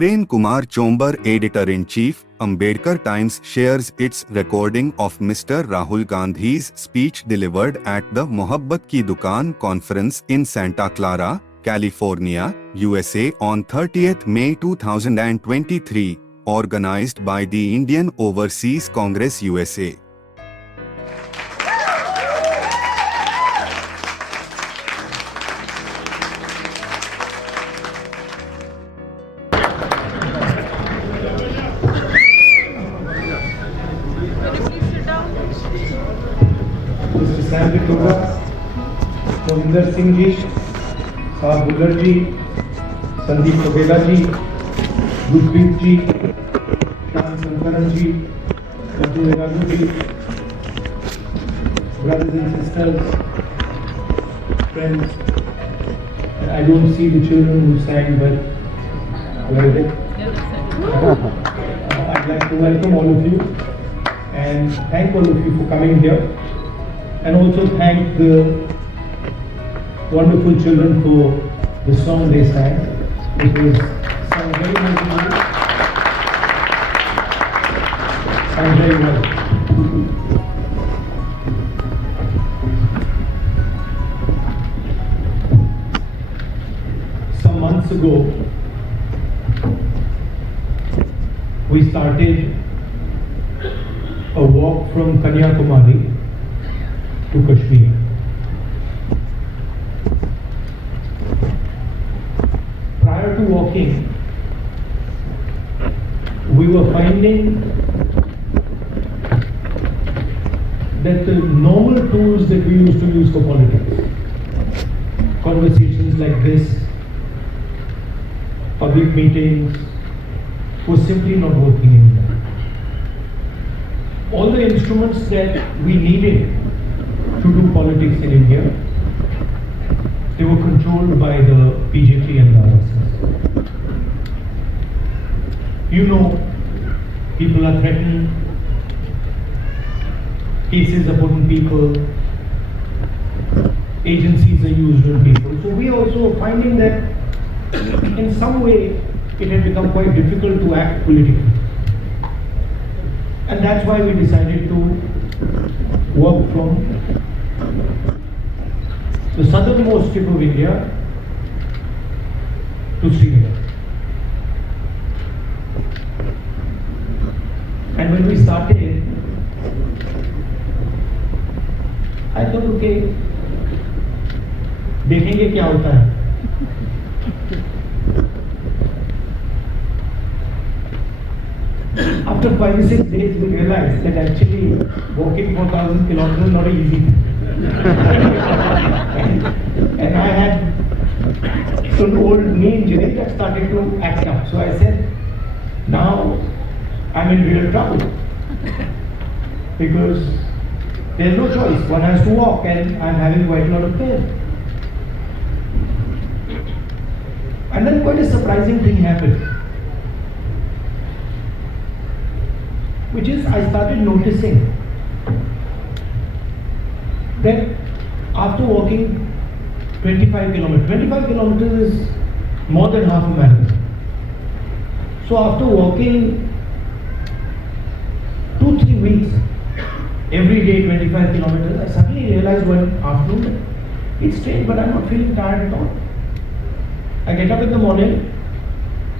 Prem Kumar Chumber Editor-in-Chief, Ambedkar Times shares its recording of Mr. Rahul Gandhi's speech delivered at the Mohabbat Ki Dukaan conference in Santa Clara, California, USA on 30th May 2023, organized by the Indian Overseas Congress USA. Mr. Santa Clara, Mohinder Singh ji, Saab Buller ji, Sandeep Kabela ji, Gurpreet ji, Santa Clara ji, Rahul ji, brothers and sisters, friends, and I don't see the children who sang, but where are they? I'd like to welcome all of you and thank all of you for coming here. And also thank the wonderful children for the song they sang. It was sung very nicely and very well. Some months ago, we started a walk from Kanyakumari to Kashmir. Prior to walking, we were finding that the normal tools that we used to use for politics, conversations like this, public meetings, was simply not working anymore. All the instruments that we needed to do politics in India, they were controlled by the BJP and the RSS. You know, people are threatened, cases are put on people, agencies are used on people. So we also finding that in some way it had become quite difficult to act politically. And that's why we decided to walk from the southernmost tip of India to Srinagar. And when we started, I thought, okay, देखेंगे क्या होता है. After 5-6 days, we realized that actually walking 4,000 kilometers is not easy. And I had some old knee injury that started to act up. So I said, now I'm in real trouble. Because there's no choice. One has to walk and I'm having quite a lot of pain. And then quite a surprising thing happened. Which is, I started noticing that after walking 25 kilometers is more than half a marathon. So after walking 2-3 weeks, every day 25 kilometers, I suddenly realized one afternoon, it's strange, but I'm not feeling tired at all. I get up in the morning,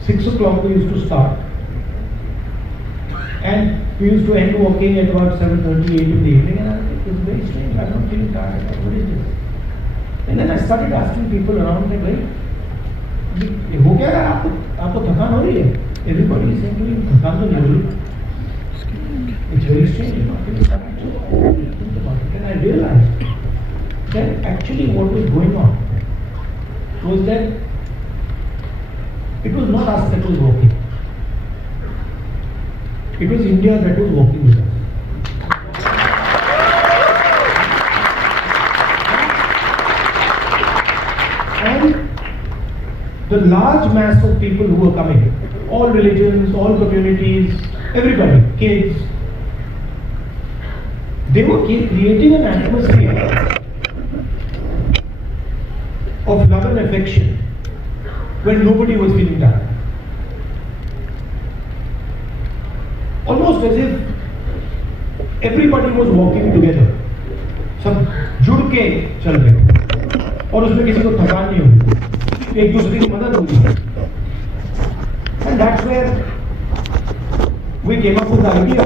6 o'clock we used to start, and we used to end walking at about 7:30, 8 in the evening, and I think it's very strange, I'm not feeling tired. What is this? And then I started asking people around, like, hey, हो क्या रहा है आपको थकान हो रही है? Everybody is saying to me, थकान तो नहीं हो रही. It's very strange, I'm not feeling tired. So I think about it, and I realized that actually what was going on was that it was not us that was walking. It was India that was walking with us. And the large mass of people who were coming, all religions, all communities, everybody, kids, they were creating an atmosphere of love and affection when nobody was feeling that. almost as if everybody was walking together. सब जुड़ के चल रहे और उसमें किसी को थकान नहीं होगी, एक दूसरे की मदद होगी. And that's where we came up with the idea.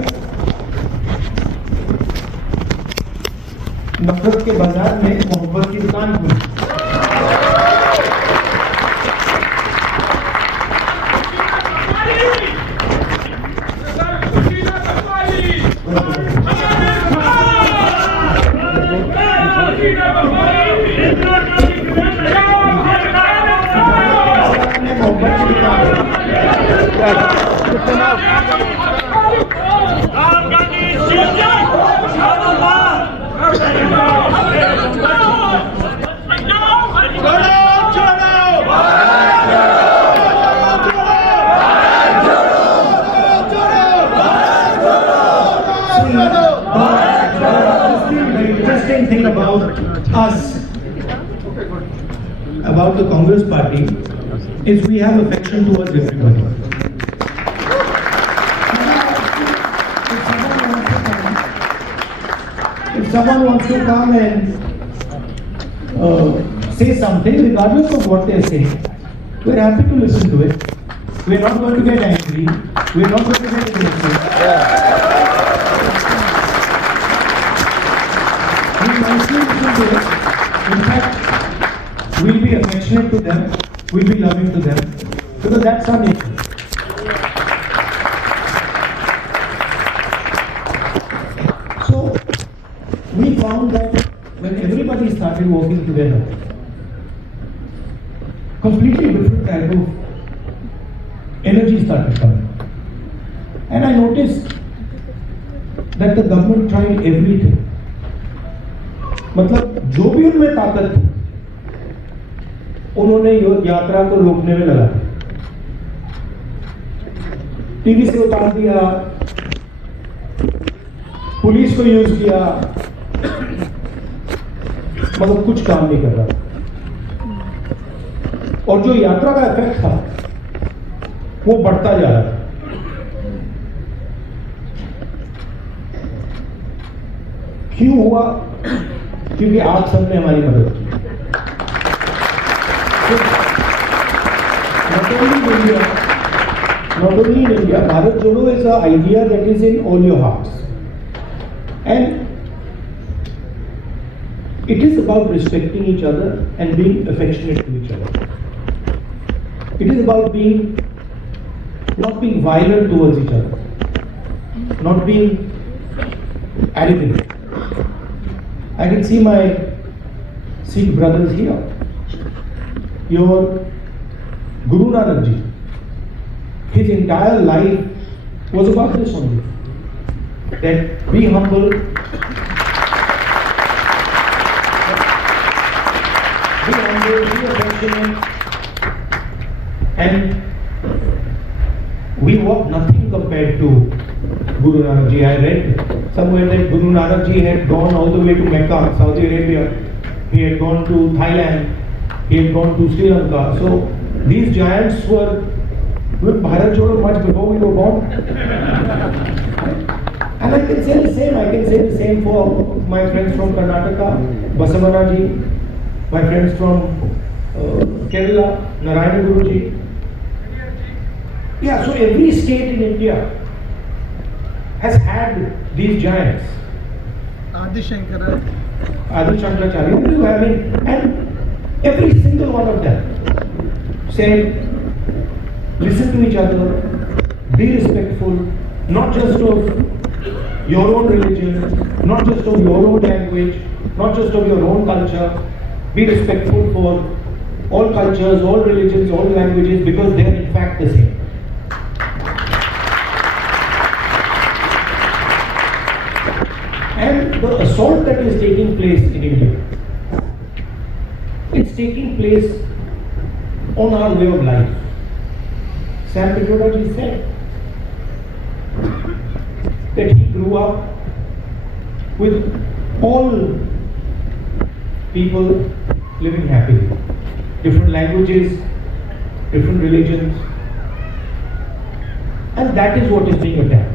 नफरत के बाजार में मोहब्बत की दुकान खुली. Interesting thing about us, about the Congress party, is we have affection towards everybody. If someone wants to come and say something, regardless of what they are saying, we're happy to listen to it. We're not going to get angry. We're not going to get aggressive. In fact, we'll be affectionate to them, we'll be loving to them, because that's our nature. So, we found that when everybody started working together, completely different type of energy started coming. And I noticed that the government tried everything. मतलब जो भी उनमें ताकत थी उन्होंने यात्रा को रोकने में लगा, टीवी से उतार दिया, पुलिस को यूज किया, मतलब कुछ काम नहीं कर रहा. और जो यात्रा का इफेक्ट था वो बढ़ता जा रहा था. क्यों हुआ? क्योंकि आप सबने हमारी मदद की. Not only in India, Bharat Jodo is an idea that is in all your hearts, and it is about respecting each other and being affectionate to each other. It is about not being violent towards each other, not being arrogant. I can see my Sikh brothers here. Your Guru Nanak Ji, his entire life was about this only. That be humble, be affectionate, and we were nothing compared to Guru Nanak Ji. I read somewhere that Guru Nanak Ji had gone all the way to Mecca, Saudi Arabia. He had gone to Thailand. He had gone to Sri Lanka. So these giants were with Bharat Jodo much before we were born. And I can say the same. I can say the same for my friends from Karnataka, Basavana Ji, my friends from Kerala, Narayana Guru Ji. Yeah, so every state in India has had these giants. Adi Shankaracharya, and every single one of them said, listen to each other, be respectful, not just of your own religion, not just of your own language, not just of your own culture. Be respectful for all cultures, all religions, all languages, because they are in fact the same. And the assault that is taking place in India, it's taking place on our way of life. Sam Ji said that he grew up with all people living happily, different languages, different religions, and that is what is being attacked.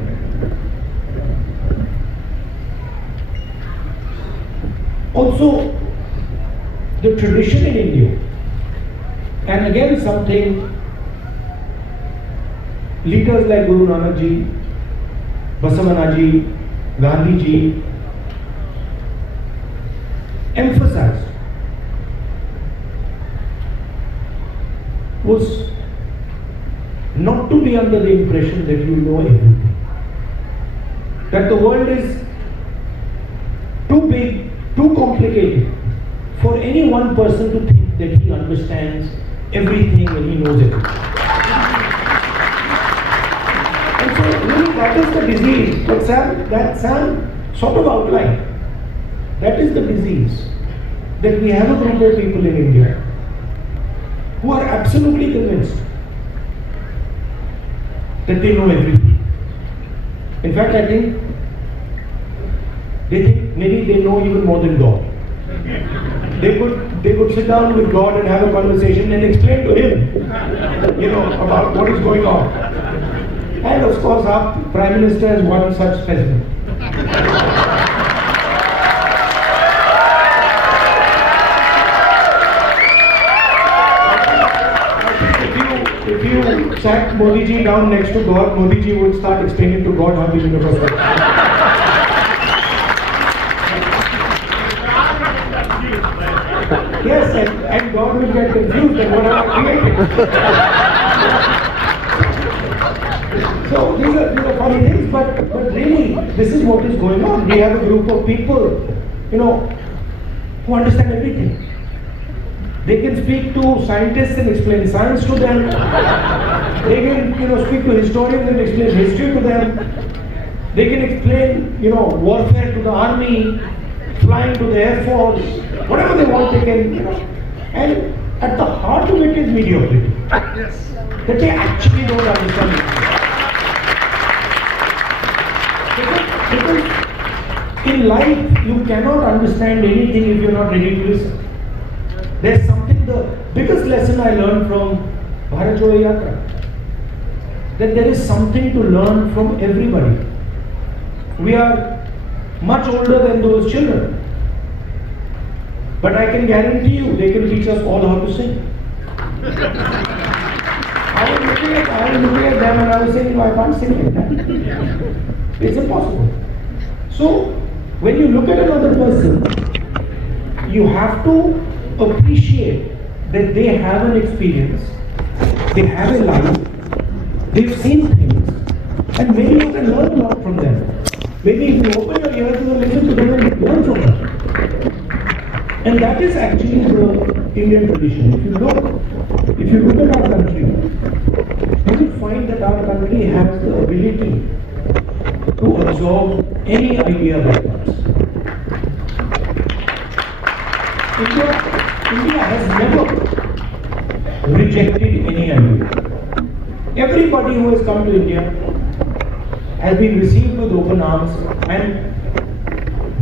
Also, the tradition in India, and again something leaders like Guru Nanak Ji, Basavana Ji, Gandhi Ji emphasized was not to be under the impression that you know everything, that the world is too big, too complicated for any one person to think that he understands everything and he knows everything. And so really that is the disease that Sam sort of outlined. That is the disease, that we have a group of people in India who are absolutely convinced that they know everything. In fact, I think they think maybe they know even more than God. They could sit down with God and have a conversation and explain to him, about what is going on. And of course, our Prime Minister is one such specimen. If you sat Modi ji down next to God, Modi ji would start explaining to God how the universe works. Yes, and God will get confused and what have I created? So these are funny things, but really this is what is going on. We have a group of people, who understand everything. They can speak to scientists and explain science to them. They can, speak to historians and explain history to them. They can explain, warfare to the army, flying to the air force, whatever they want they can, And at the heart of it is mediocrity. Yes. That they actually don't understand it. Because in life, you cannot understand anything if you're not ready to listen. There's something, the biggest lesson I learned from Bharat Jodo Yatra, that there is something to learn from everybody. We are much older than those children. But I can guarantee you, they can teach us all how to sing. I was looking at them and I was saying, I can't sing like that. It's impossible. So, when you look at another person, you have to appreciate that they have an experience, they have a life, they've seen things, and maybe you can learn a lot from them. Maybe if you open your ears and listen to them and you learn from them. And that is actually the Indian tradition. If you look at our country, you will find that our country has the ability to absorb any idea that comes. India has never rejected any idea. Everybody who has come to India has been received with open arms and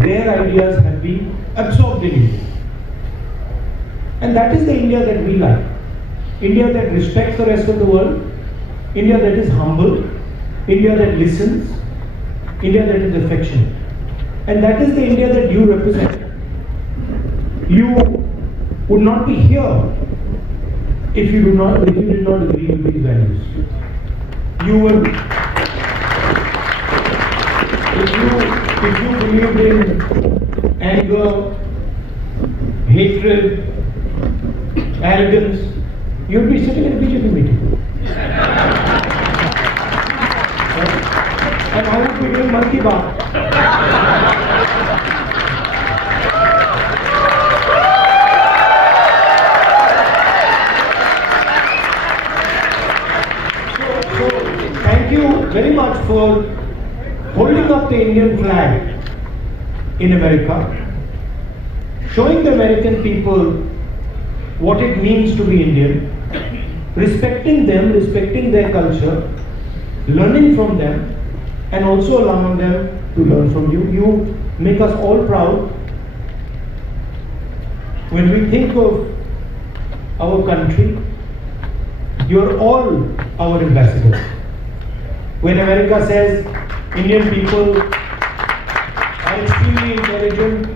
their ideas have been absorbed in India. And that is the India that we like. India that respects the rest of the world, India that is humble, India that listens, India that is affectionate. And that is the India that you represent. You would not be here if you did not agree with these values. You would, if you believed in anger, hatred, arrogance, you'd be sitting in a BJP meeting. And I would be doing Mann Ki Baat. So, thank you very much for holding up the Indian flag in America, showing the American people what it means to be Indian, respecting them, respecting their culture, learning from them, and also allowing them to learn from you. You make us all proud. When we think of our country, you're all our ambassadors. When America says Indian people are extremely intelligent,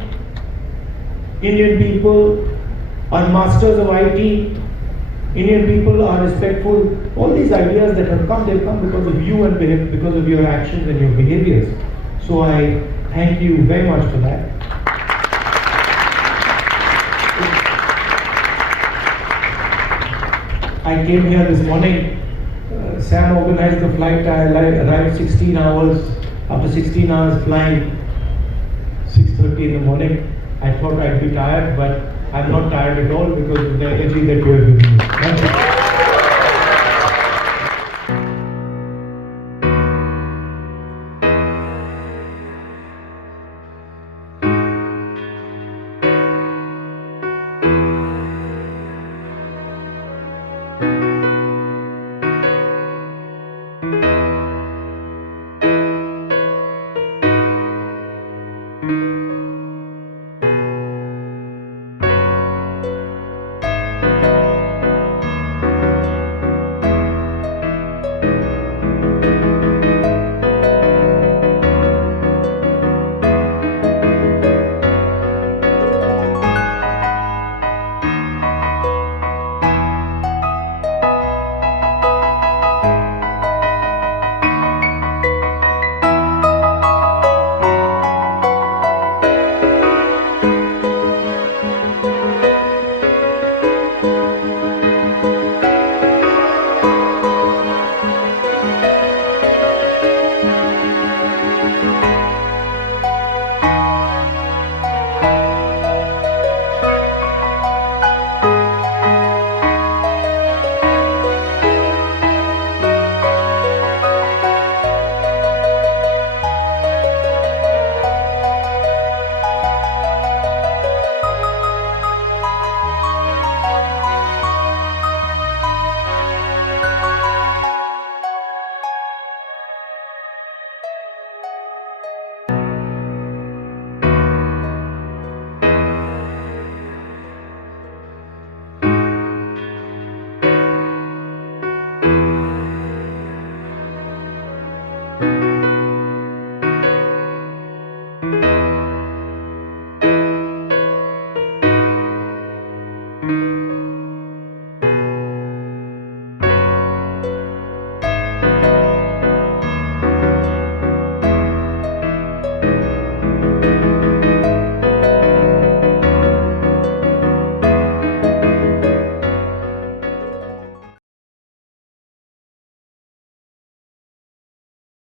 Indian people are masters of IT. Indian people are respectful. All these ideas that have come, they've come because of you and because of your actions and your behaviors. So I thank you very much for that. I came here this morning. Sam organized the flight. I arrived 16 hours. After 16 hours flying, 6:30 in the morning. I thought I'd be tired, but I'm not tired at all because of the energy that you have given me.